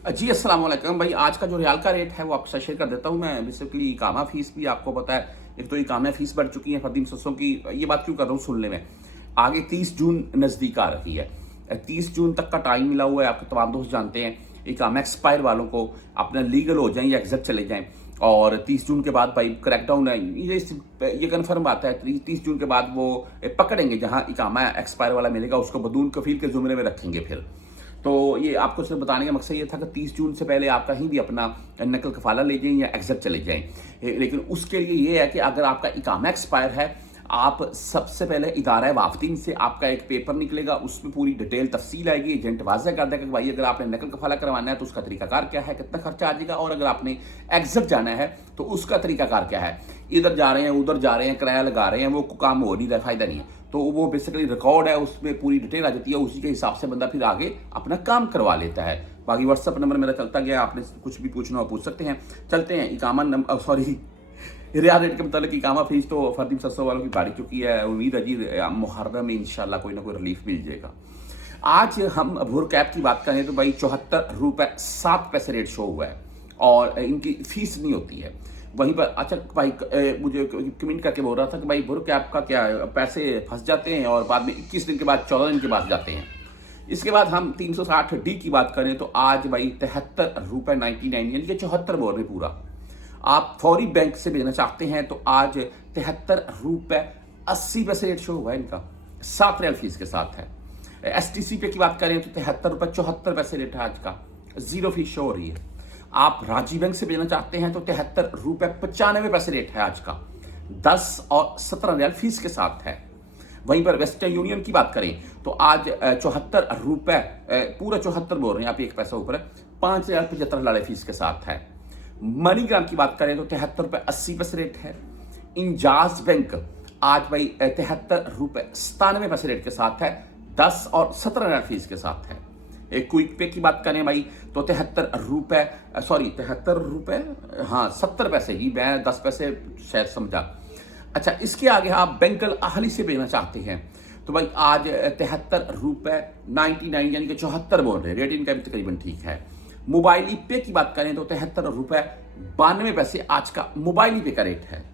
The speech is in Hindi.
जी, अस्सलाम वालेकुम भाई। आज का जो रियाल का रेट है वो आपके साथ शेयर कर देता हूँ मैं। बेसिकली इकामा फ़ीस भी आपको पता है, एक तो इकामा फ़ीस बढ़ चुकी है फर्दी मुसस्सों की। ये बात क्यों कर रहा हूँ सुनने में, आगे 30 जून नज़दीक आ रही है। 30 जून तक का टाइम मिला हुआ है, आपके तमाम दोस्त जानते हैं। इकामा एक्सपायर वालों को अपना लीगल हो जाएँ या एग्ज़िट चले जाएँ, और 30 जून के बाद भाई क्रैकडाउन है। ये कन्फर्म बात है, 30 जून के बाद वो पकड़ेंगे, जहाँ इकामा एक्सपायर वाला मिलेगा उसको बदून कफ़ील के ज़ुमरे में रखेंगे फिर। तो ये आपको सिर्फ बताने का मकसद ये था कि 30 जून से पहले आप कहीं भी अपना नकल कफाला ले जाएं या एग्जिट चले जाएं। लेकिन उसके लिए ये है कि अगर आपका इकामा एक्सपायर है, आप सबसे पहले इदारा वाफदीन से आपका एक पेपर निकलेगा, उसमें पूरी डिटेल तफसील आएगी। एजेंट वाज़ह कर देगा कि भाई अगर आपने नकल कफाला करवाना है तो उसका तरीकाकार क्या है, कितना खर्चा आ जाएगा, और अगर आपने एग्जिट जाना है तो उसका तरीकाकार क्या है। इधर जा रहे हैं, उधर जा रहे हैं, किराया लगा रहे हैं, वो काम हो नहीं रहा, फायदा नहीं है। तो वो बेसिकली रिकॉर्ड है, उसमें पूरी डिटेल आ जाती है, उसी के हिसाब से बंदा फिर आगे अपना काम करवा लेता है। बाकी व्हाट्सअप नंबर मेरा चलता गया, आपने कुछ भी पूछना हो पूछ सकते हैं। चलते हैं इकामा सॉरी रियाल रेट के मतलब इकामा फीस तो फर्दी मुसस्सों वालों की बढ़ चुकी है। उम्मीद है जी मुहर्रम में इंशाल्लाह कोई ना कोई रिलीफ मिल जाएगा। आज हम भुर कैप की बात करें तो भाई 74 रुपये 7 पैसे रेट शो हुआ है, और इनकी फीस नहीं होती है। वहीं पर अच्छा भाई मुझे कमेंट करके बोल रहा था कि भाई भुर कैप का क्या है, पैसे फंस जाते हैं और बाद में 21 दिन के बाद 14 दिन के बाद जाते हैं। इसके बाद हम 360D की बात करें तो आज भाई 73 रुपये 99 यानी कि 74 बोल रहे पूरा। आप फौरी बैंक से भेजना चाहते हैं तो आज 73 रुपये 80 पैसे रेट शो हुआ है इनका, 7 रियाल फीस के साथ है। STC पे की बात करें तो 73 रुपये 74 पैसे रेट है आज का, 0 फीस शो हो रही है। आप राजी बैंक से भेजना चाहते हैं तो 73 रुपये 95 पैसे रेट है आज का, 10 और 17 रियाल फीस के साथ है। वहीं पर वेस्टर्न यूनियन की बात करें तो आज 74 रुपये पूरा 74 बोल रहे हैं आप, 1 पैसा ऊपर है, 5 रियाल 75 लाड़े फीस के साथ है। मनीग्राम की बात करें तो 73 रुपये 80 पैसे रेट है। इंजाज बैंक आज भाई 73 रुपये 97 पैसे रेट के साथ है, 10 और 17 रियाल फीस के साथ है। एक क्विक पे की बात करें भाई तो 73 रुपये हाँ 70 पैसे ही, मैं 10 पैसे शायद समझा। अच्छा, इसके आगे आप बैंकल अहली से भेजना चाहते हैं तो भाई आज 73 रुपये 99 यानी कि 74 बोल रहे हैं, रेट इनका भी तकरीबन ठीक है। मोबाइल ई पे की बात करें तो 73 रुपये 92 पैसे आज का मोबाइल ई पे का रेट है।